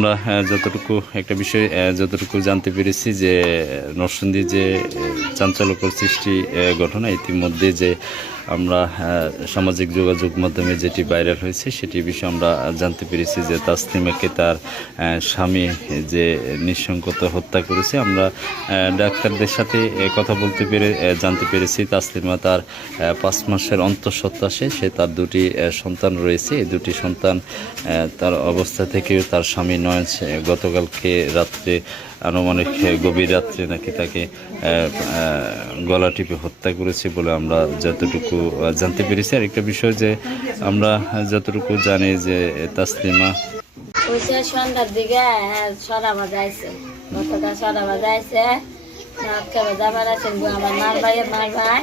আমরা যতটুকু একটা বিষয় যতটুকু জানতে পেরেছি যে নরসিংদী যে চাঞ্চল্যকর সৃষ্টি ঘটনা, ইতিমধ্যে যে আমরা সামাজিক যোগাযোগ মাধ্যমে যেটি ভাইরাল হয়েছে সেটি বিষয়ে আমরা জানতে পেরেছি যে তাসলিমাকে তার স্বামী যে নিঃসঙ্গত হত্যা করেছে। আমরা ডাক্তারদের সাথে কথা বলতে পেরে জানতে পেরেছি তাসলিমা তার পাঁচ মাসের অন্তঃসত্ত্বা সে তার দুটি সন্তান রয়েছে। এই দুটি সন্তান তার অবস্থা থেকেও তার স্বামী নয়। গতকালকে রাত্রে আনুমানিক গভীর রাত্রে নাকি তাকে গলা টিপে হত্যা করেছে বলে আমরা যতটুকু জানতে পেরেছি। আর একটা বিষয় যে আমরা যতটুকু জানি যে তাসলিমা সন্ধ্যার দিকে হ্যাঁ আমার মার ভাই মার ভাই।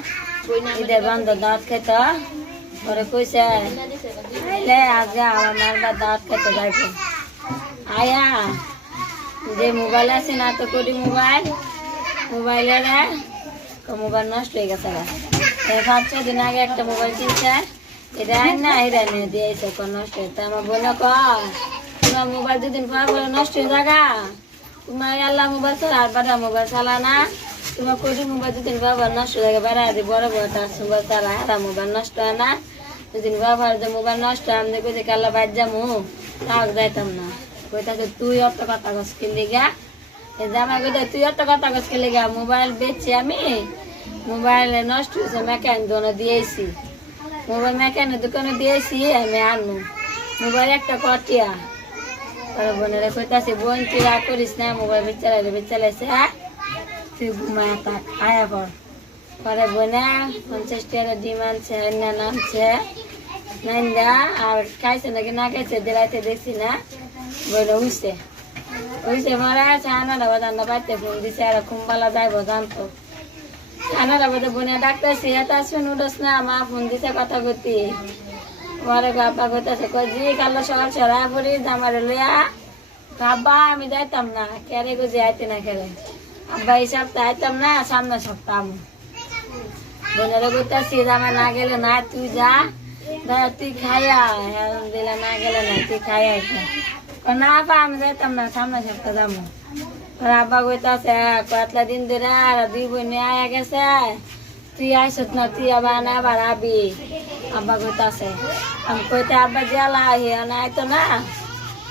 দাঁত খেত পরে আমার মার ভাই দাঁত আয়া যে মোবাইল আছে না তো করি মোবাইল। মোবাইলের মোবাইল নষ্ট হয়ে গেছে পাঁচ ছ দিন আগে একটা মোবাইল কিনছে? এটা না, এটা নিয়ে দিয়েছে কোন নষ্ট হয়েছে আমার বোনে তোমার মোবাইল দুদিন পর পরে নষ্ট হয়ে যাগা তোমার আল্লাহ মোবাইল চালা আর বাটা মোবাইল চালা না। তোমার করি মোবাইল দুদিন পর নষ্ট হয়ে যাবে বাড়া বড় বড় তার মোবাইল চালা, আর মোবাইল নষ্ট হয় না। দুদিন পর যে মোবাইল নষ্ট হয়, আমি কইছে কাল্লা বাদ যামু তাও যাইতাম না। কইতাছে তুই অত কথা কস কিনলি গা এই জামা কইতে তুই অত কথা কস কিনলি গা মোবাইল বেচছি আমি? মোবাইল নষ্ট হয়েছে, মেকানিক দোনো দিয়েছি। মোবাইল মেকানিক দোকানে দিয়েছি আমি আনু মোবাইল একটা কটিয়া। পরে বোনেরা কইতাছে, বোন, তুই রাগ করিস না, মোবাইল বেচালাইলে বেচালাইছে হ্যাঁ? তুই ঘুমায় থাক, আয়া পর পরে বোনে পঞ্চাশ টাকা ডিম আনছে নামছে, নাইন্দা, আর খাইছে নাকি না খাইছে দিলাইতে দেখছি না। বোনে উঠছে উঠছে মরা চানা ডাবা দান্না পাইতে ফোন দিছে আর কুম্বালা যাইব জানতো চানা ডাবা বোনে ডাক্তার সিয়াতা শুন উঠোস না মা ফোন দিছে কথা কইতে পরে বাবা কইতাছে কই জি কালো সকাল সরা পড়ি জামারে লইয়া আব্বা আমি যাইতাম না কেরে গুজি আইতে না খেলে আব্বা এই সপ্তাহ আইতাম না সামনে সপ্তাহ আমি বোনেরা কইতাছি জামা না গেলে না তুই যা তুই খাইয়া দিলে না গেলে না তুই খাইয়া না আপা আমি যাইতাম না সামনে সপ্তাহ যাব আব্বা কইতাছে কতলা দিন ধরে আর দুই বোন আয়া গেছে তুই আইসত না তুই আবার না আবার আবি আব্বা কইতাছে আমি কইতে আব্বা জেলা আহি না আইতো না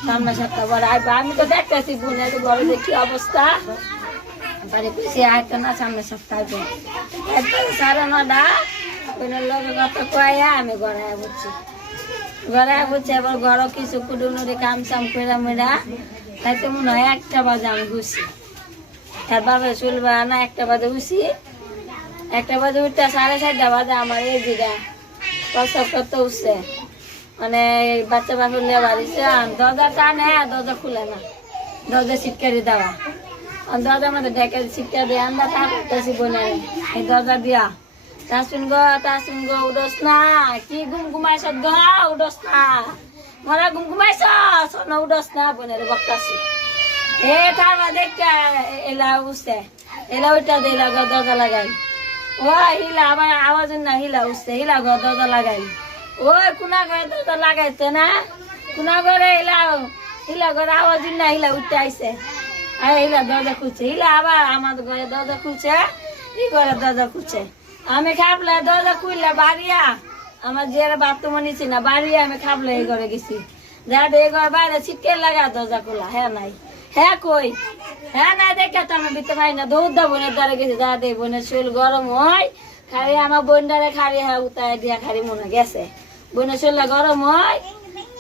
সামনে সপ্তাহ বড় আইবা আমি তো দেখতেছি বোনের বড় যে কি অবস্থা বাড়ি কইছি আইতো না সামনে সপ্তাহ আইবো একদম সাড়ে নটা বোনের লগে কথা কয়া আমি গড়ায় বুঝছি গড়ায় বুঝছি এবার ঘর কিছু কুটুনুরি কাম সাম করে মেরা তাই তো মনে হয় একটা বাজে আমি ঘুষি তার বাবা চুলবা না একটা বাজে ঘুষি একটা বাজে উঠতে সাড়ে চারটা বাজে আমার এই দিদা প্রসব করতে উঠছে। মানে বাচ্চা বাচ্চা নিয়ে বাড়িছে দরজা টানে, আর দরজা খুলে না। দরজা সিটকারি দেওয়া। দরজা মধ্যে ডেকে সিটকা দিয়ে তা করতেছি বোনে। এই দরজা দিয়া তাসুন গো তাসুন গো, উডস না। কি ঘুমাইছ গো, উডস না। মরা ঘুম ঘুমাইছ? সোনা উডস না বোনের বক্তাছি। এ তার বাদে এলা উঠছে। এলা উঠা দিয়ে লাগা দরজা লাগাই। ও, হিলা আবার আওয়াজ না, হিলা উঠছে। হিলা দরজা লাগাই। ওই কুনা ঘরে দরজা লাগাইছে না? কুনা ঘরে হিলা হিলা ঘরে আওয়াজ না, হিলা উঠতে আইছে। আর, হিলা দরজা খুলছে। হিলা আবার আমার ঘরে দরজা খুলছে। ই ঘরে দরজা খুলছে। আমি খাবলে দরজা খুললে বাড়িয়া, আমার যে বাথরুম নিছি না, বাড়িয়া আমি খাবলে এই ঘরে গেছি। যা এই ঘর বাইরে, ছিটকে লাগা দরজা খোলা। হ্যাঁ নাই। হ্যাঁ কই? হ্যাঁ না দেখে তো আমি দিতে পারি না। দৌড় দা বোনের দ্বারা গেছি। যা দে বোনের শরীর গরম হয়, খালি আমার বোন দ্বারা খালি হ্যাঁ উতায় দিয়া খালি মনে গেছে। বোনের শরীর গরম হয়,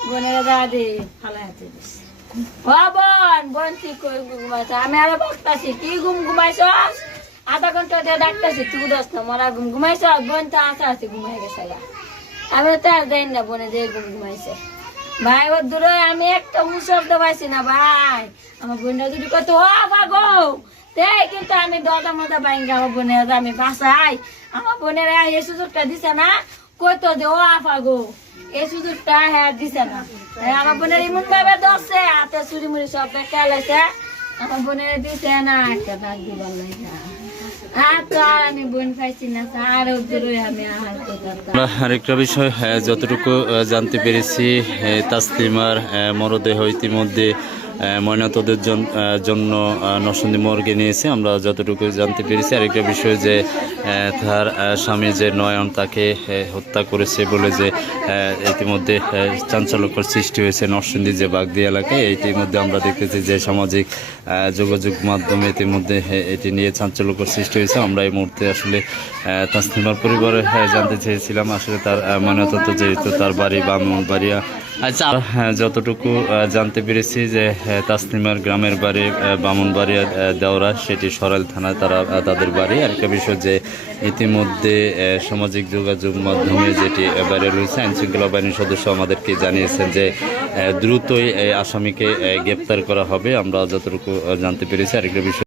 বোনের যা দে হাতে ও বোন বোন তুই কই ঘুমাইছ? আমি আরও বকতাছি। কি ঘুম ঘুমাইছ আধা ঘণ্টা দিয়ে ডাকতেছি, তুই দোস না মরা ঘুম ঘুমাইছ? বোন তো আসা আছে ঘুমাই গেছে আমি তো আর দেন না বোনে যে ঘুম ঘুমাইছে। ভাই ও দূরে আমি একটা শব্দ পাইছি না, ভাই। আমার বোনটা যদি কত ও ভাগো তে কিন্তু আমি দরজা মজা বাইঙ্গা আমার বোনের আমি বাসাই আমার বোনের এই সুযোগটা দিছে না? কইতো যে ও আফাগো এই সুযোগটা হ্যাঁ দিছে না। আমার বোনের এমন ভাবে ধরছে, হাতে চুরি মুড়ি সব বেকা লাইছে আমার বোনের দিছে না, একটা দাগ দিবার লাইছে আরেকটা বিষয় আহ, যতটুকু জানতে পেরেছি আহ, তাসলিমার মরদেহ ইতিমধ্যে ময়নাতদের জন- জন্য আহ, নরসিংদী মর্গে নিয়েছে। আমরা যতটুকু জানতে পেরেছি আরেকটা বিষয় যে তার স্বামী যে নয়ন তাকে হত্যা করেছে বলে যে ইতিমধ্যে চাঞ্চল্যকর সৃষ্টি হয়েছে নরসিংদী যে বাগদি এলাকায়। ইতিমধ্যে আমরা দেখতেছি যে সামাজিক যোগাযোগ মাধ্যমে ইতিমধ্যে এটি নিয়ে চাঞ্চল্যকর সৃষ্টি হয়েছে। আমরা এই মুহূর্তে আসলে তাসনিমার পরিবারে জানতে চেয়েছিলাম। আসলে তার ময়নাতত্ত্ব যেহেতু তার বাড়ি বাড়িয়া আচ্ছা হ্যাঁ, যতটুকু জানতে পেরেছি যে তাসনিমার গ্রামের বাড়ি বামনবাড়িয়া দেওরা সেটি সরাইল থানায় তারা তাদের বাড়ি। আরেকটা বিষয় যে ইতিমধ্যে সামাজিক যোগাযোগ মাধ্যমে যেটি বাইরে রয়েছে আইন শৃঙ্খলা বাহিনীর সদস্য আমাদেরকে জানিয়েছেন যে দ্রুতই আসামিকে গ্রেপ্তার করা হবে। আমরা যতটুকু জানতে পেরেছি আরেকটা বিষয়